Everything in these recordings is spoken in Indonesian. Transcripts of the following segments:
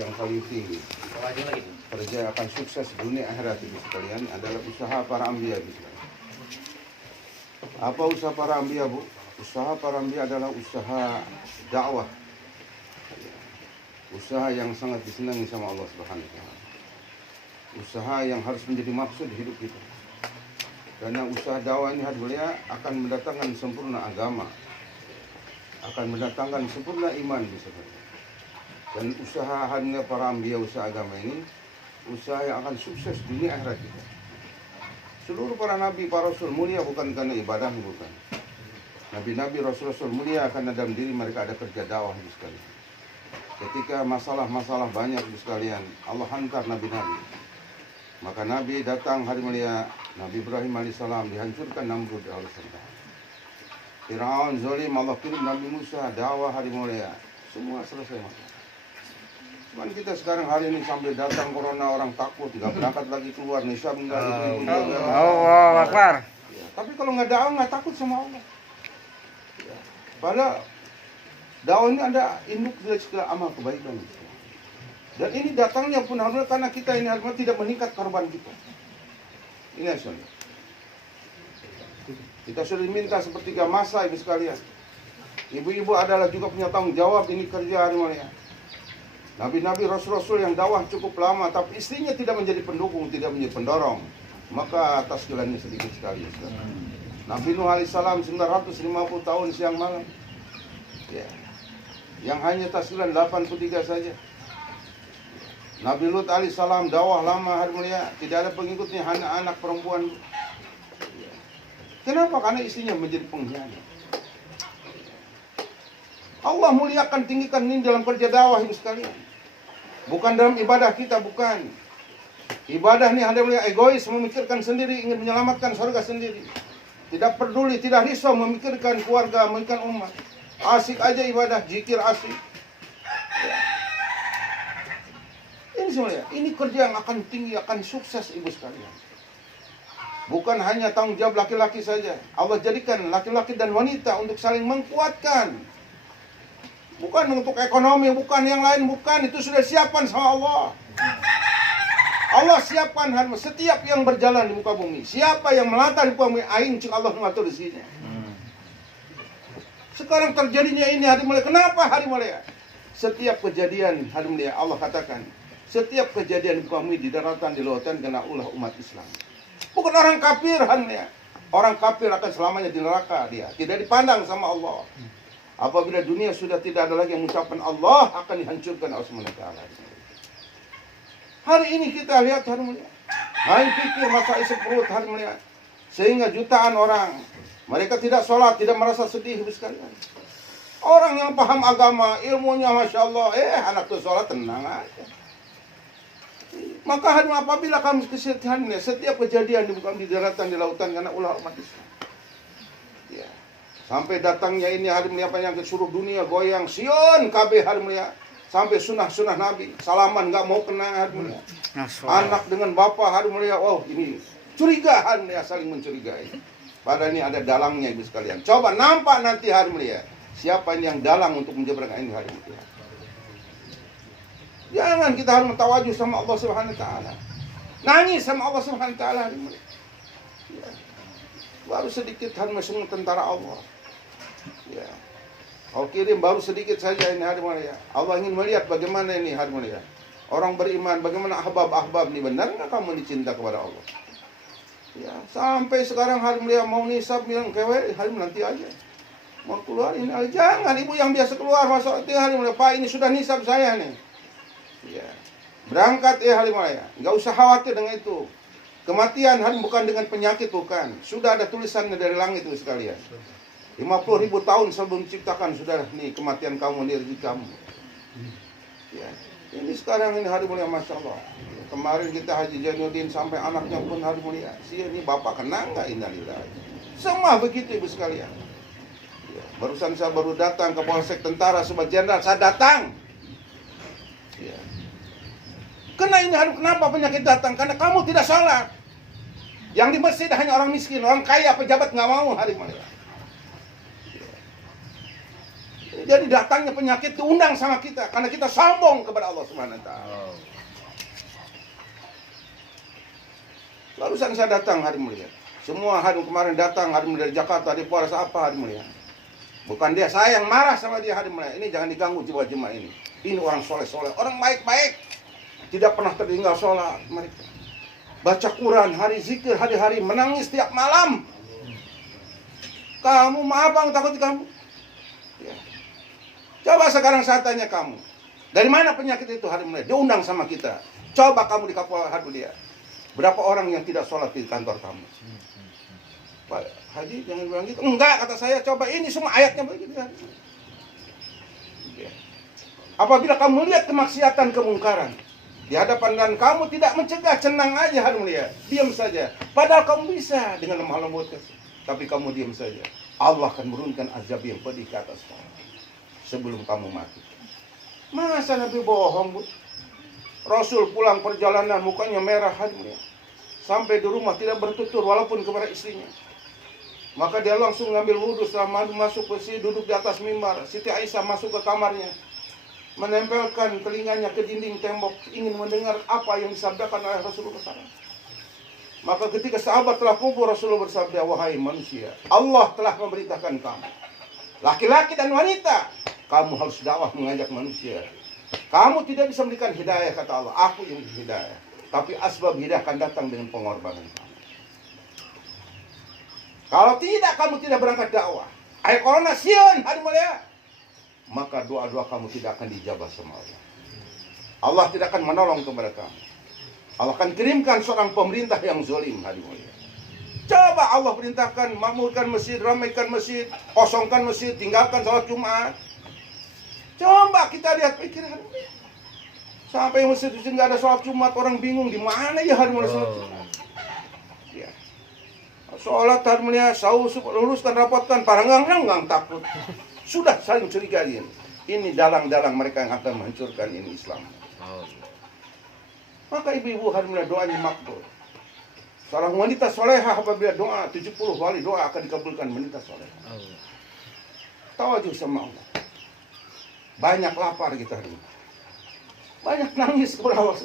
yang paling tinggi. Kerja akan sukses dunia akhirat ibu sekalian adalah usaha para anbiya ibu sekalian. Apa usaha para anbiya bu? Usaha para anbiya adalah usaha dakwah. Usaha yang sangat disenangi sama Allah Subhanahu wa taala. Usaha yang harus menjadi maksud hidup kita. Karena usaha dakwah ini mulia akan mendatangkan sempurna agama, akan mendatangkan sempurna iman bisa. Dan usaha hanya para anbiya usaha agama ini usaha yang akan sukses dunia akhirat kita. Seluruh para nabi, para rasul mulia bukan karena ibadah, bukan. Nabi-nabi, rasul-rasul mulia karena dalam diri mereka ada kerja dakwah ibu sekalian. Ketika masalah-masalah banyak ibu sekalian, Allah hantar nabi-nabi. Maka Nabi datang hari mulia, Nabi Ibrahim alaihissalam dihancurkan Namrud alaihissalam. Fir'aun zalim, Allah kirim Nabi Musa, dakwah hari mulia. Semua selesai maka. Cuman kita sekarang hari ini sampai datang corona orang takut, nggak berangkat lagi keluar, nisab enggak, Allah Akbar. Ya, tapi kalau nggak dakwah nggak takut sama Allah. Ya, padahal dakwah ini ada induk dari segala amal kebaikan. Dan ini datangnya pun alhamdulillah karena kita ini alhamdulillah tidak meningkat korban kita. Ini hasilnya. Kita sudah diminta sepertiga masa ibu sekalian. Ibu-ibu adalah juga punya tanggung jawab ini kerja hari mulia. Nabi-nabi, rasul-rasul yang dakwah cukup lama, tapi istrinya tidak menjadi pendukung, tidak menjadi pendorong. Maka tasqilannya sedikit sekali. Nabi Nuh alaihissalam 950 tahun siang malam. Ya. Yang hanya tasqilan 83 saja. Nabi Lut alaihissalam dakwah lama hari mulia, tidak ada pengikutnya, hanya anak perempuan. Kenapa? Karena istrinya menjadi pengkhianat. Allah muliakan, tinggikan ini dalam kerja dakwah ini sekalian. Bukan dalam ibadah kita, bukan. Ibadah ini ada mulia egois, memikirkan sendiri, ingin menyelamatkan surga sendiri. Tidak peduli, tidak risau memikirkan keluarga, memikirkan umat. Asik aja ibadah, zikir asik. Ini semuanya, ini kerja yang akan tinggi, akan sukses ibu sekalian. Bukan hanya tanggung jawab laki-laki saja. Allah jadikan laki-laki dan wanita untuk saling menguatkan. Bukan untuk ekonomi, bukan yang lain, bukan. Itu sudah siapkan sama Allah. Allah siapkan setiap yang berjalan di muka bumi. Siapa yang melata di muka bumi, aing cik Allah mengatur di sini. Sekarang terjadinya ini hari mulia. Kenapa hari mulia? Setiap kejadian hari mulia Allah katakan, setiap kejadian di bumi, di daratan, di lautan, kena ulah umat Islam. Bukan orang kafir hanya. Orang kafir akan selamanya di neraka dia. Tidak dipandang sama Allah. Apabila dunia sudah tidak ada lagi yang mengucapkan Allah, akan dihancurkan Allah SWT. Hari ini kita lihat hari mulia. Main pikir masa isi perut hari mulia. Sehingga jutaan orang, mereka tidak sholat, tidak merasa sedih sekalian. Orang yang paham agama, ilmunya Masya Allah, anak tuh sholat tenang aja. Maka apabila kami kesetiaannya, setiap kejadian di daratan, di lautan, karena ulah umat Islam. Ya. Sampai datangnya ini hari mulia yang ke seluruh dunia goyang, Sion KB hari mulia. Sampai sunnah-sunnah Nabi, salaman nggak mau kena hari mulia. Anak dengan bapak hari mulia, oh ini curiga hari mulia, saling mencurigai. Padahal ini ada dalangnya ibu sekalian. Coba nampak nanti hari mulia, siapa ini yang dalang untuk menyeberangkan ini hari mulia. Jangan kita harus tawajuh sama Allah Subhanahu wa taala. Nangis sama Allah Subhanahu wa taala. Ya. Baru sedikit harus semua tentara Allah. Ya. Kalau kirim baru sedikit saja ini hari mulia. Allah ingin melihat bagaimana ini hari mulia. Orang beriman, bagaimana ahbab-ahbab ini, benar enggak kamu dicinta kepada Allah? Ya, sampai sekarang hari mulia mau nisab bilang kewe, hari nanti aja. Mau keluar ini, jangan ibu yang biasa keluar masuk itu hari mulia. Pak ini sudah nisab saya nih. Ya. Berangkat hari mulia, nggak usah khawatir dengan itu. Kematian hari bukan dengan penyakit, bukan. Sudah ada tulisannya dari langit itu sekalian. 50.000 tahun sebelum diciptakan sudah nih kematian kamu, nih rezeki kamu. Ya. Ini sekarang ini hari mulia Masya Allah. Kemarin kita Haji Jainuddin sampai anaknya pun hari mulia. Ini bapak kena nggak innalillahi. Semua begitu ibu sekalian. Ya. Barusan saya baru datang ke Polsek Tentara sebagai jenderal, saya datang. Ya. Karena ini kenapa penyakit datang? Karena kamu tidak sholat. Yang di masjid hanya orang miskin, orang kaya, pejabat nggak mau hari mulia. Jadi datangnya penyakit diundang sama kita karena kita sombong kepada Allah Subhanahu wa taala. Barusan saya datang hari mulia. Semua hari kemarin datang hari mulia dari Jakarta, di Polres apa hari mulia. Bukan dia, saya yang marah sama dia hari mulia. Ini jangan diganggu jemaah-jemaah ini. Ini orang soleh-soleh, orang baik-baik. Tidak pernah tertinggal sholat mereka. Baca Quran, hari zikir, hari-hari, menangis tiap malam. Kamu maaf bang, takut kamu. Ya. Coba sekarang saya tanya kamu, dari mana penyakit itu hari mulai? Diundang sama kita. Coba kamu di kapal hari dia. Berapa orang yang tidak sholat di kantor kamu? Pak Haji jangan bilang gitu. Enggak, kata saya. Coba ini semua ayatnya begitu. Ya. Apabila kamu lihat kemaksiatan, kemungkaran di hadapan dan kamu tidak mencegah, tenang aja hari mulia, diam saja. Padahal kamu bisa dengan lemah lembut, tapi kamu diam saja. Allah akan menurunkan azab yang pedih ke atas kamu sebelum kamu mati. Masa Nabi bohong, Bu? Rasul pulang perjalanan mukanya merah hari mulia. Sampai di rumah tidak bertutur walaupun kepada istrinya. Maka dia langsung ngambil wudhu, setelah masuk ke sini, duduk di atas mimbar. Siti Aisyah masuk ke kamarnya, menempelkan telinganya ke dinding tembok, ingin mendengar apa yang disabdakan oleh Rasulullah SAW. Maka ketika sahabat telah kubur, Rasulullah bersabda, wahai manusia, Allah telah memerintahkan kamu, laki-laki dan wanita, kamu harus dakwah mengajak manusia. Kamu tidak bisa memberikan hidayah, kata Allah, aku yang beri hidayah. Tapi asbab hidayah akan datang dengan pengorbanan kamu. Kalau tidak, kamu tidak berangkat dakwah. Ayo corona sion, hari mulia. Maka doa-doa kamu tidak akan dijabah sama Allah. Allah tidak akan menolong kepada kamu. Allah akan kirimkan seorang pemerintah yang zalim, hari mulia. Coba Allah perintahkan, makmurkan masjid, ramaikan masjid, kosongkan masjid, tinggalkan sholat Jumat. Coba kita lihat pikiran. Sampai masjid itu nggak ada sholat Jumat, orang bingung di mana ya hari mulia sholat Jumat. Ya. Sholat hari mulia, luluskan, rapatkan, para nganggang takut. Sudah saling curigain. Ini dalang-dalang mereka yang akan menghancurkan ini Islam. Maka ibu-ibu hari mulia doanya makbul. Seorang wanita solehah apabila doa 70 kali doa akan dikabulkan wanita solehah. Tawadhu sama Allah. Banyak lapar kita hari ini. Banyak nangis kepada Allah.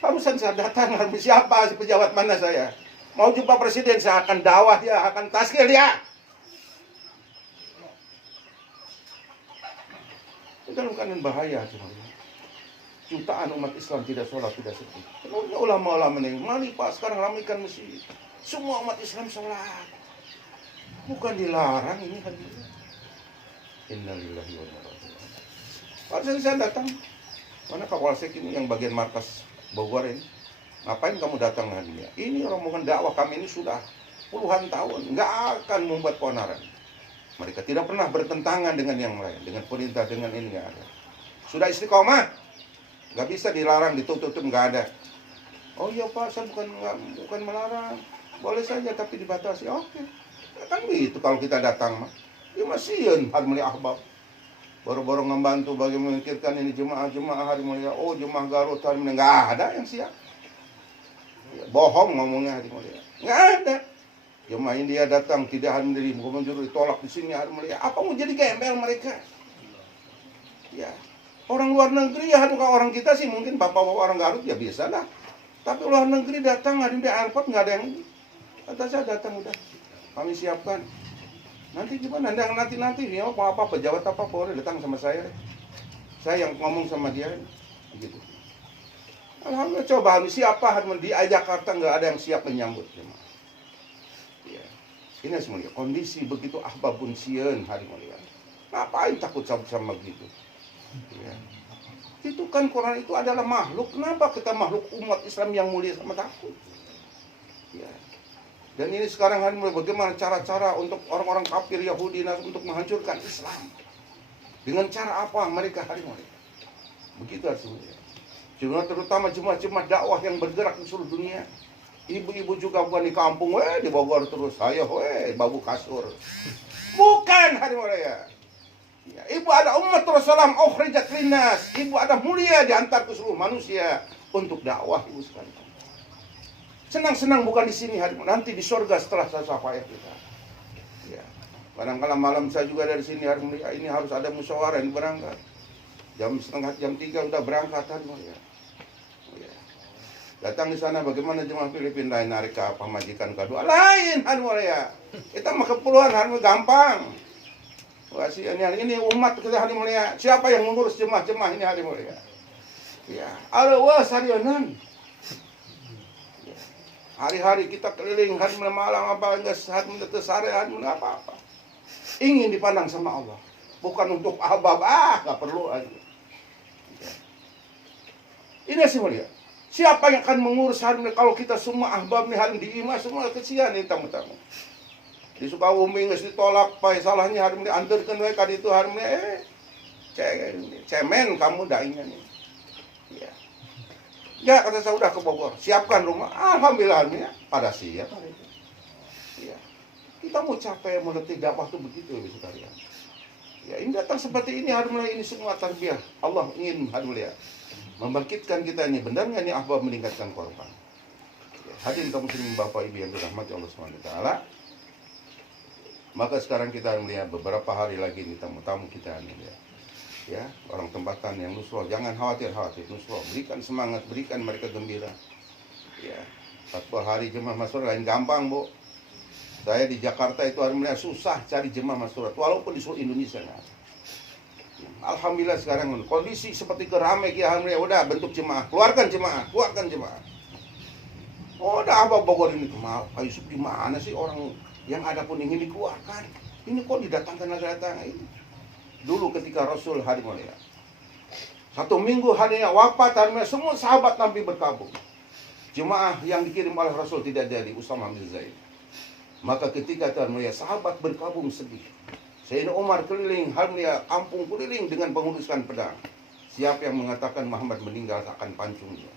Barusan saya datang, siapa si pejabat mana saya? Mau jumpa presiden, saya akan dakwah dia, akan taskil dia. Itu dalam keadaan bahaya sebenarnya. Jutaan umat Islam tidak sholat, tidak sepi. Ulama-ulama ini, mari Pak sekarang ramaikan masjid. Semua umat Islam sholat. Bukan dilarang ini hari ini. Innalillahi wa inna ilaihi raji'un. Barusan saya datang. Mana Kapolsek ini yang bagian markas Bogor ini? Ngapain kamu datang hari ini? Ini rombongan dakwah kami ini sudah puluhan tahun. Nggak akan membuat keonaran. Mereka tidak pernah bertentangan dengan yang lain. Dengan perintah, dengan ini nggak ada. Sudah istiqomah. Nggak bisa dilarang, ditutup, nggak ada. Oh iya Pak, saya bukan melarang. Boleh saja tapi dibatasi. Oke. Kan begitu kalau kita datang mah. Ya masihan hari mulia ahbab. Baru-baru membantu bagi memikirkan ini jemaah-jemaah hari mulia. Oh jemaah Garut hari mulia. Nggak ada yang siap. Ya, bohong ngomongnya hari mulia. Nggak ada. Jemaah India datang tidak hari mulia. Menjuru ditolak di sini hari mulia. Apa mau jadi gembel mereka? Ya. Orang luar negeri ya orang kita sih mungkin bapak-bapak orang Garut ya biasa lah. Tapi luar negeri datang hari di airport nggak ada yang. Kata saya datang udah. Kami siapkan. Nanti gimana? Nanti ya apa pejabat apa boleh datang sama saya. Saya yang ngomong sama dia gitu. Alhamdulillah coba siapa di Jakarta nggak ada yang siap menyambut ya. Ini semuanya kondisi begitu ahbabun sieun hari mulia. Ngapain takut sama gitu? Ya. Itu kan Quran itu adalah makhluk. Kenapa kita makhluk umat Islam yang mulia sama takut? Ya. Dan ini sekarang hari bagaimana cara-cara untuk orang-orang kafir Yahudi untuk menghancurkan Islam. Dengan cara apa mereka hari ini? Begitu hasilnya. Cuma terutama jemaah-jemaah dakwah yang bergerak di seluruh dunia. Ibu-ibu juga bukan di kampung, di Bogor terus. Ayo, babu kasur. Bukan hari raya. Ya, ibu ada umat Rasulullah ukhrijat linnas. Ibu ada mulia diantar ke seluruh manusia untuk dakwah ibu sekalian. Senang-senang bukan di sini hari nanti di surga setelah selesai payah kita. Ya. Kadang-kadang malam saya juga dari sini hari mulia ini harus ada musyawarah ini berangkat. Jam 3 udah berangkat hari mulia. Ya. Datang di sana bagaimana jemaah Filipina lain narik ke pamajikan kedua lain hari mulia. Kita mah kepulauan hari mulia gampang. Wah ini umat kita hari mulia. Siapa yang mengurus jemaah-jemaah ini hari mulia? Ya, ada wasarianan. Hari-hari kita keliling hari malam apa enggak saat mendetes hari apa-apa. Ingin dipandang sama Allah, bukan untuk ahbab, nggak perlu aja. Ini sih mulia. Siapa yang akan mengurus hari ini kalau kita semua ahbab nih hari di imah semua kesian ini tamu-tamu. Di Sukabumi nggak ditolak, pak salahnya hari ini antarkan mereka itu hari ini cemen kamu dainya nih. Ya. Ya kata saya udah ke Bogor, siapkan rumah. Alhamdulillah ya, pada siap hari itu. Ya. Kita mau capek mengerti dakwah itu begitu ya sekalian. Ya ini datang seperti ini hari mulai ini semua tarbiyah. Allah ingin hari mulai membangkitkan kita ini. Benar nggak ini ahbab meningkatkan korban? Ya, hadirin kaum muslimin bapak ibu yang dirahmati Allah SWT. Maka sekarang kita melihat beberapa hari lagi ini tamu-tamu kita ini ya orang tempatan yang nusroh, jangan khawatir nusroh, berikan semangat, berikan mereka gembira. Ya 40 hari jemaah masuk lain gampang bu. Saya di Jakarta itu hari mulai susah cari jemaah Masurat, walaupun di seluruh Indonesia. Alhamdulillah sekarang kondisi seperti keramai ya alhamdulillah udah bentuk jemaah, keluarkan jemaah. Oh, udah apa Bogor ini kemana? Pak Yusuf di mana sih orang yang ada pun ingin dikeluarkan? Ini kok didatangkan lagi ini? Dulu ketika Rasul hari mulia 1 minggu harinya wafat hari mulia, semua sahabat Nabi berkabung. Jemaah yang dikirim oleh Rasul tidak jadi, Usamah bin Zaid. Maka ketika Tuhan melihat sahabat berkabung sedih. Sayyidina Umar keliling, halnya kampung keliling dengan penguruskan pedang. Siapa yang mengatakan Muhammad meninggal akan pancungnya.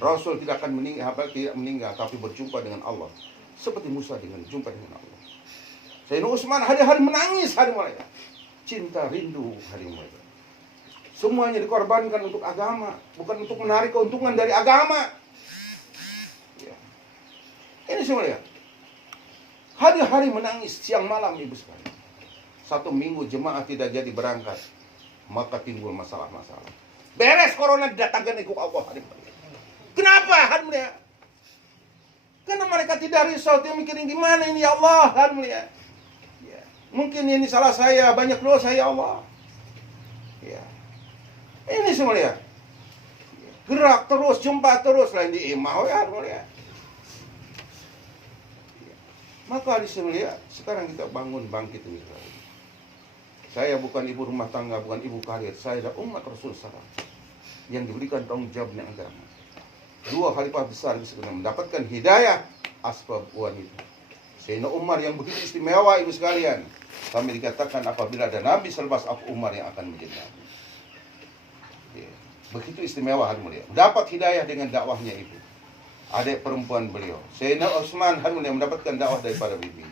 Rasul tidak akan meninggal, tapi berjumpa dengan Allah. Seperti Musa dengan jumpa dengan Allah. Sayyidina Utsman hari-hari menangis hari mulai. Cinta rindu hari mulai. Semuanya dikorbankan untuk agama, bukan untuk menarik keuntungan dari agama. Ya. Ini semuanya. Hari-hari menangis siang malam ibu sekalian. 1 minggu jemaah tidak jadi berangkat, maka timbul masalah-masalah. Beres corona didatangkan ikut Allah hari ini. Kenapa hari ini? Karena mereka tidak risau, dia mikirin gimana ini ya Allah hari ini. Ya. Mungkin ini salah saya, banyak dosa ya Allah. Ya. Ini semuanya. Gerak terus, jumpa terus lain di imah ya hari ini. Maka di sini sekarang kita bangun bangkit ini. Saya bukan ibu rumah tangga, bukan ibu karir. Saya adalah umat Rasul SAW yang diberikan tanggung jawabnya agama. 2 khalifah besar sebenarnya mendapatkan hidayah asbab wanita. Sayyidina Umar yang begitu istimewa ibu sekalian. Kami dikatakan apabila ada nabi selepas Abu Umar yang akan menjadi nabi. Ya. Begitu istimewa hari mulia. Dapat hidayah dengan dakwahnya ibu. Adik perempuan beliau Sayyidina Utsman hari mulia mendapatkan dakwah daripada bibi.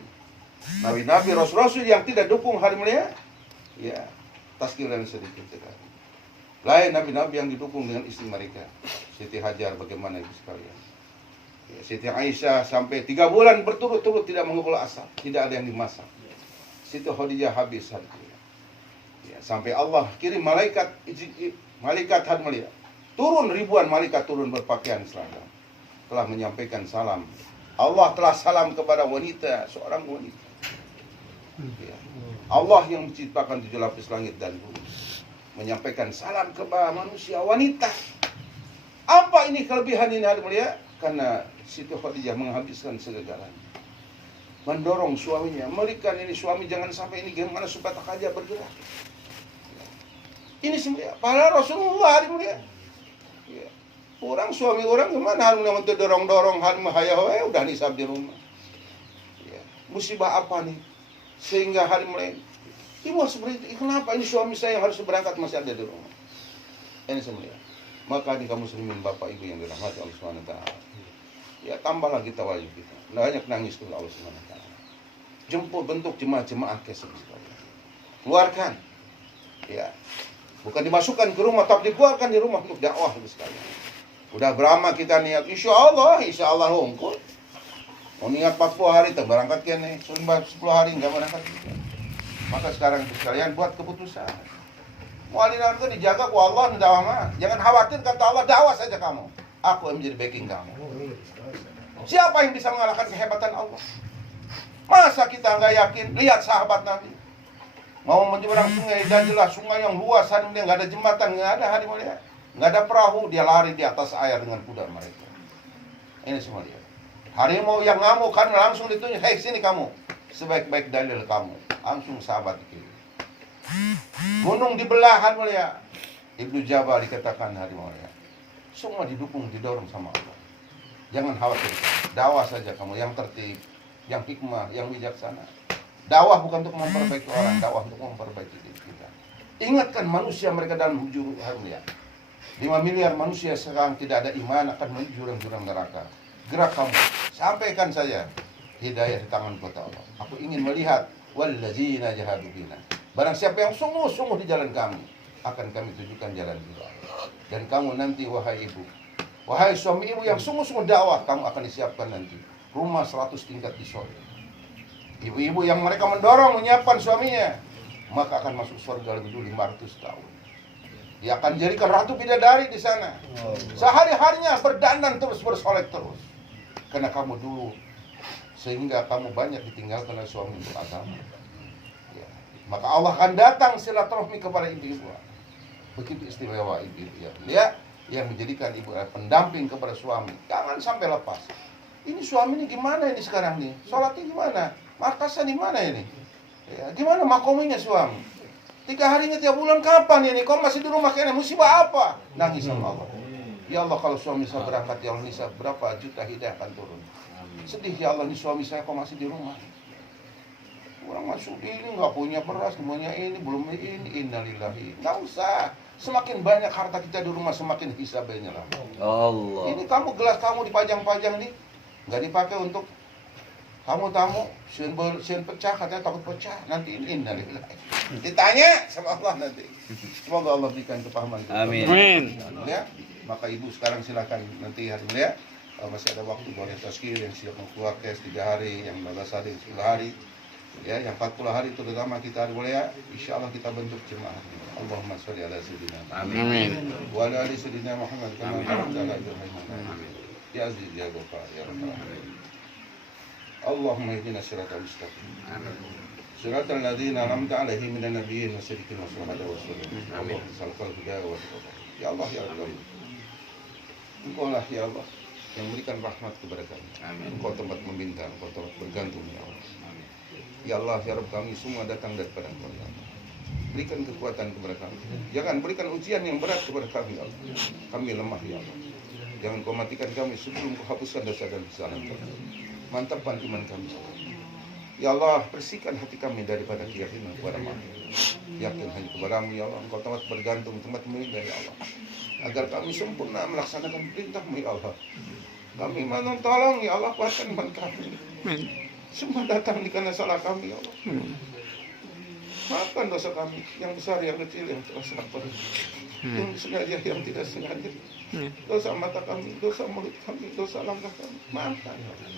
Nabi-nabi rasul-rasul yang tidak dukung hari mulia ya taskiran sedikit sekali. Lain nabi-nabi yang didukung dengan istri mereka. Siti Hajar bagaimana ibu sekalian ya, Siti Aisyah sampai 3 bulan berturut-turut tidak mengumpul asap, tidak ada yang dimasak. Siti Khadijah habis hari mulia ya, sampai Allah kirim malaikat hari mulia turun, ribuan malaikat turun berpakaian seragam, telah menyampaikan salam. Allah telah salam kepada wanita, seorang wanita. Ya. Allah yang menciptakan 7 lapis langit dan bumi menyampaikan salam kepada manusia wanita. Apa ini kelebihan ini hari mulia? Karena Siti Khadijah menghabiskan segalanya. Mendorong suaminya, memberikan ini suami jangan sampai ini gimana supaya tak aja bergerak. Ya. Ini semuanya para Rasulullah hari mulia. Ya. Orang suami orang gimana hari mulia untuk dorong-dorong hari mulia udah nisab di rumah. Ya. Musibah apa nih? Sehingga hari mulai ibu harus berhenti. Kenapa ini suami saya yang harus berangkat masih ada di rumah? Ini semuanya. Maka ini kaum muslimin bapak ibu yang dirahmati Allah SWT. Ya tambahlah kita wajib kita. Banyak nangis kepada Allah SWT. Jemput bentuk jemaah-jemaah kesel sekali. Keluarkan. Ya. Bukan dimasukkan ke rumah, tapi dikeluarkan di rumah untuk dakwah sekali. Udah berama kita niat, insya Allah hongkul. Mau niat 40 hari, tak berangkat kene. 10 hari, enggak berangkat. Maka sekarang sekalian buat keputusan. Mualinan itu dijaga ku Allah dakwah mah. Jangan khawatir kata Allah, dakwah saja kamu. Aku yang menjadi backing kamu. Siapa yang bisa mengalahkan kehebatan Allah? Masa kita nggak yakin? Lihat sahabat Nabi. Mau menyeberang sungai, dan jelas sungai yang luas, dia nggak ada jembatan, nggak ada hari mulia. Nggak ada perahu, dia lari di atas air dengan kuda mereka. Ini semua dia. Harimau yang ngamuk kan langsung ditunjuk, hei sini kamu. Sebaik-baik dalil kamu. Langsung sahabat itu. Gunung dibelah hari mulia. Ibnu Jabal dikatakan hari mulia. Semua didukung, didorong sama Allah. Jangan khawatir. Dakwah saja kamu yang tertib, yang hikmah, yang bijaksana. Dakwah bukan untuk memperbaiki orang, dakwah untuk memperbaiki diri kita. Ingatkan manusia mereka dalam jurang mulia. 5 miliar manusia sekarang tidak ada iman akan menuju jurang-jurang neraka. Gerak kamu, sampaikan saja hidayah di tangan kota Allah. Aku ingin melihat wallazina jahadu bina. Barang siapa yang sungguh-sungguh di jalan kami, akan kami tunjukkan jalan kita. Dan kamu nanti wahai ibu, wahai suami ibu yang sungguh-sungguh dakwah, kamu akan disiapkan nanti rumah 100 tingkat di surga. Ibu-ibu yang mereka mendorong menyiapkan suaminya, maka akan masuk surga lebih dulu 500 tahun. Dia akan jadikan ratu bidadari di sana. Sehari-harinya berdandan terus, bersolek terus. Karena kamu dulu, sehingga kamu banyak ditinggalkan oleh suami untuk agama. Ya. Maka Allah akan datang silaturahmi kepada ibu-ibu. Begitu istimewa ibu-ibu ya. Dia yang menjadikan ibu pendamping kepada suami. Jangan sampai lepas. Ini suami ini gimana ini sekarang nih? Sholatnya gimana? Markasnya di mana ini? Ya, gimana makominya suami? 3 harinya tiap bulan kapan ini? Kau masih di rumah kayaknya musibah apa? Nangis sama Allah. Ya Allah kalau suami saya berangkat ya Allah bisa berapa juta hidayah akan turun. Sedih ya Allah ini suami saya kok masih di rumah. Orang masuk ini nggak punya beras, semuanya ini belum ini. Innalillahi. Nggak usah. Semakin banyak harta kita di rumah semakin hisabnya lah. Allah. Ini kamu gelas kamu dipajang-pajang nih, nggak dipakai untuk kamu tamu, sien pecah, katanya takut pecah. Nanti ini innalillahi. Ditanya sama Allah nanti. Semoga Allah berikan kepahaman. Amin. Ya, maka ibu sekarang silakan nanti hari ini ya. Masih ada waktu boleh tazkir yang siap keluar tes 3 hari, yang 12 hari, 10 hari. Ya, yang 40 hari itu terutama kita hari mulia. Insya Allah kita bentuk jemaah. Allahumma sholli ala sayyidina. Amin. Wa ala ali sayyidina Muhammad kama barakta ala Ibrahim. Ya aziz ya ghafar ya rabbal alamin. Allahumma ihdina siratal mustaqim. Siratal ladzina an'amta 'alaihim minan nabiyyin wasiddiqin wasyuhada'i wassalihin. Allahumma sallallahu hidayah wa taufiq. Ya Allah ya Allah. Engkau lah ya Allah yang memberikan rahmat kepada kami. Amin. Engkau tempat meminta, engkau tempat bergantung ya Allah. Amin. Ya Allah ya Rabb, kami semua datang daripada Engkau ya Allah. Berikan kekuatan kepada kami. Jangan berikan ujian yang berat kepada kami ya Allah. Kami lemah ya Allah. Jangan kau matikan kami sebelum kau hapuskan dosa dan kesalahan kami. Mantapkan iman kami. Ya Allah, bersihkan hati kami daripada keyakinan kepada-Mu. Yakin hanya kepada-Mu ya Allah. Engkau tempat bergantung, tempat meminta ya Allah. Agar kami sempurna melaksanakan perintah-Mu ya Allah. Kami mohon tolong ya Allah, kuatkan iman kami. Semua datang karena salah kami ya Allah. Maafkan dosa kami yang besar, yang kecil, yang terasa perih, yang sengaja, yang tidak sengaja. Dosa mata kami, dosa mulut kami, dosa langkah kami. Maafkan ya Allah.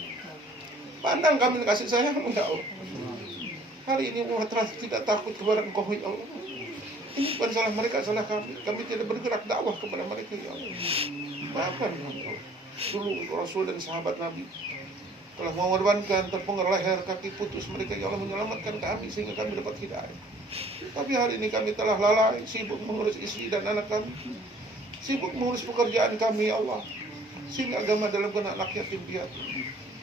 Pandang kami kasih sayang-Mu ya Allah. Hari ini umat tidak takut kepada Engkau ya Allah. Ini bukan salah mereka, salah kami. Kami tidak bergerak dakwah kepada mereka ya Allah. Maafkan ya Allah. Dulu Rasul dan sahabat Nabi telah mengorbankan, terpengaruh leher, kaki putus mereka ya Allah, menyelamatkan kami sehingga kami dapat hidayah. Tapi hari ini kami telah lalai, sibuk mengurus istri dan anak kami, sibuk mengurus pekerjaan kami ya Allah, sehingga agama dalam kena anak yatim piatu.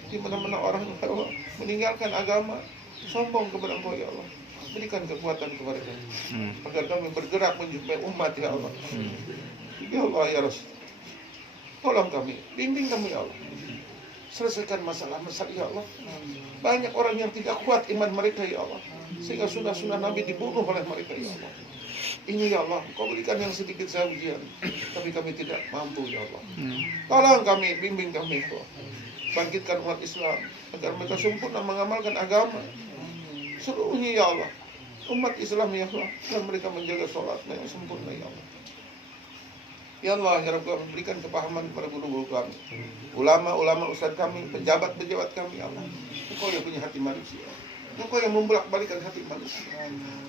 Di mana-mana orang ya Allah meninggalkan agama, sombong kepada Engkau ya Allah. Berikan kekuatan kepada kami agar kami bergerak menjumpai umat ya Allah. Ya Allah ya Rasul, tolong kami, bimbing kami ya Allah. Selesaikan masalah-masalah ya Allah. Banyak orang yang tidak kuat iman mereka ya Allah, sehingga sunnah-sunnah Nabi dibunuh oleh mereka ya Allah. Ini ya Allah, Kau berikan yang sedikit saya ujian, tapi kami tidak mampu ya Allah. Tolong kami, bimbing kami ya Allah. Bangkitkan umat Islam agar mereka sempurna mengamalkan agama seluruhnya ya Allah. Umat Islam ya Allah, dan mereka menjaga sholatnya yang sempurna ya Allah. Ya Allah ya Rabb, berikan kepahaman kepada guru-guru kami, ulama-ulama ustaz kami, pejabat-pejabat kami ya Allah. Engkau yang punya hati manusia. Engkau yang membolak-balikan hati manusia.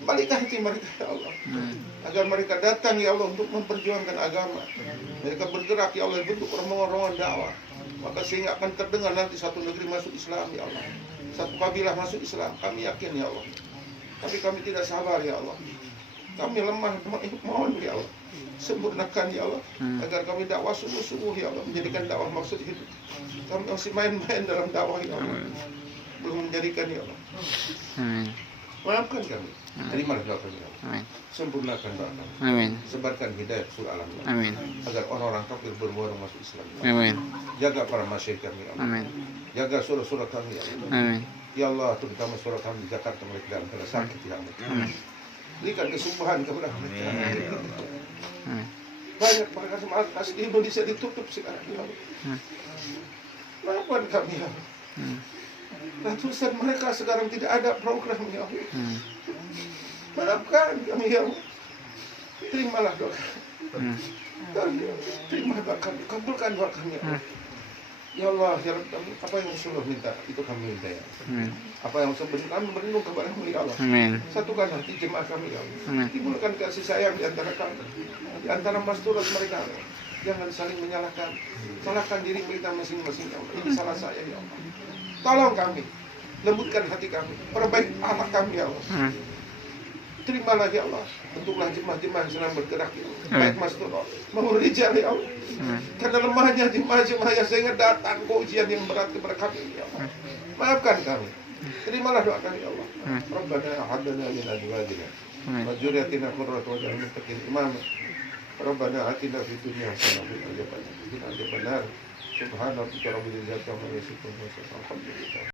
Balikkan hati mereka ya Allah, agar mereka datang ya Allah untuk memperjuangkan agama. Mereka bergerak ya Allah bentuk rombongan dakwah. Maka sehingga akan terdengar nanti satu negeri masuk Islam ya Allah, satu kabilah masuk Islam. Kami yakin ya Allah. Tapi kami tidak sabar ya Allah. Kami lemah, mohon ya Allah, sempurnakan ya Allah, agar kami dakwah sungguh-sungguh ya Allah, menjadikan dakwah maksud hidup. Kami masih main-main dalam dakwah ya Allah, belum menjadikan ya Allah. Amin. Maafkan kami, terimalah doa kami ya Allah. Amin. Sempurnakan doa kami, Amin. sebarkan hidayah seluruh alam ya Allah. Amin. Agar orang-orang kafir berbondong masuk Islam ya Allah. Amin. Jaga para masyayikh kami ya Allah. Amin. Jaga surah-surah kami ya Allah. Amin. Ya Allah, terutama surah kami di Jakarta mereka dalam keadaan sakit ya Allah. Amin. Berikan kesembuhan kepada mereka. Amin. Banyak mereka semangat di Indonesia ditutup sekarang ya Allah. Maafkan kami ya Allah. Ratusan mereka sekarang tidak ada program ya Allah. Maafkan kami ya Allah. Terimalah doa kami. Terima doa kami. Kabulkan doa kami ya Allah. Ya Allah, ya Rabb, apa yang Rasulullah minta, itu kami minta ya. Apa yang Rasulullah kami berlindung kepada-Mu ya Allah. Amin. Satukan hati jemaah kami ya Allah. Amin. Timbulkan kasih sayang di antara kami, di antara masturat mereka. Jangan saling menyalahkan. Salahkan diri kita masing-masing ya Allah. Ini salah saya ya Allah. Tolong kami, lembutkan hati kami, perbaiki akhlak kami ya Allah. Terimalah ya Allah, bentuklah jemaah-jemaah yang sedang bergerak ya Allah. Baik masturat maupun rijal ya Allah. Karena lemahnya jemaah-jemaah yang sehingga datang ke ujian yang berat kepada kami ya Allah. Maafkan kami. Terimalah doa kami ya Allah. Rabbana hablana min azwajina wa dzurriyyatina qurrata waj'alna lil muttaqina imama. Rabbana atina fid dunya hasanah wa fil akhirati hasanah wa qina adzabannar. Subhana rabbika rabbil izzati amma yasifun wa salamun alal mursalin.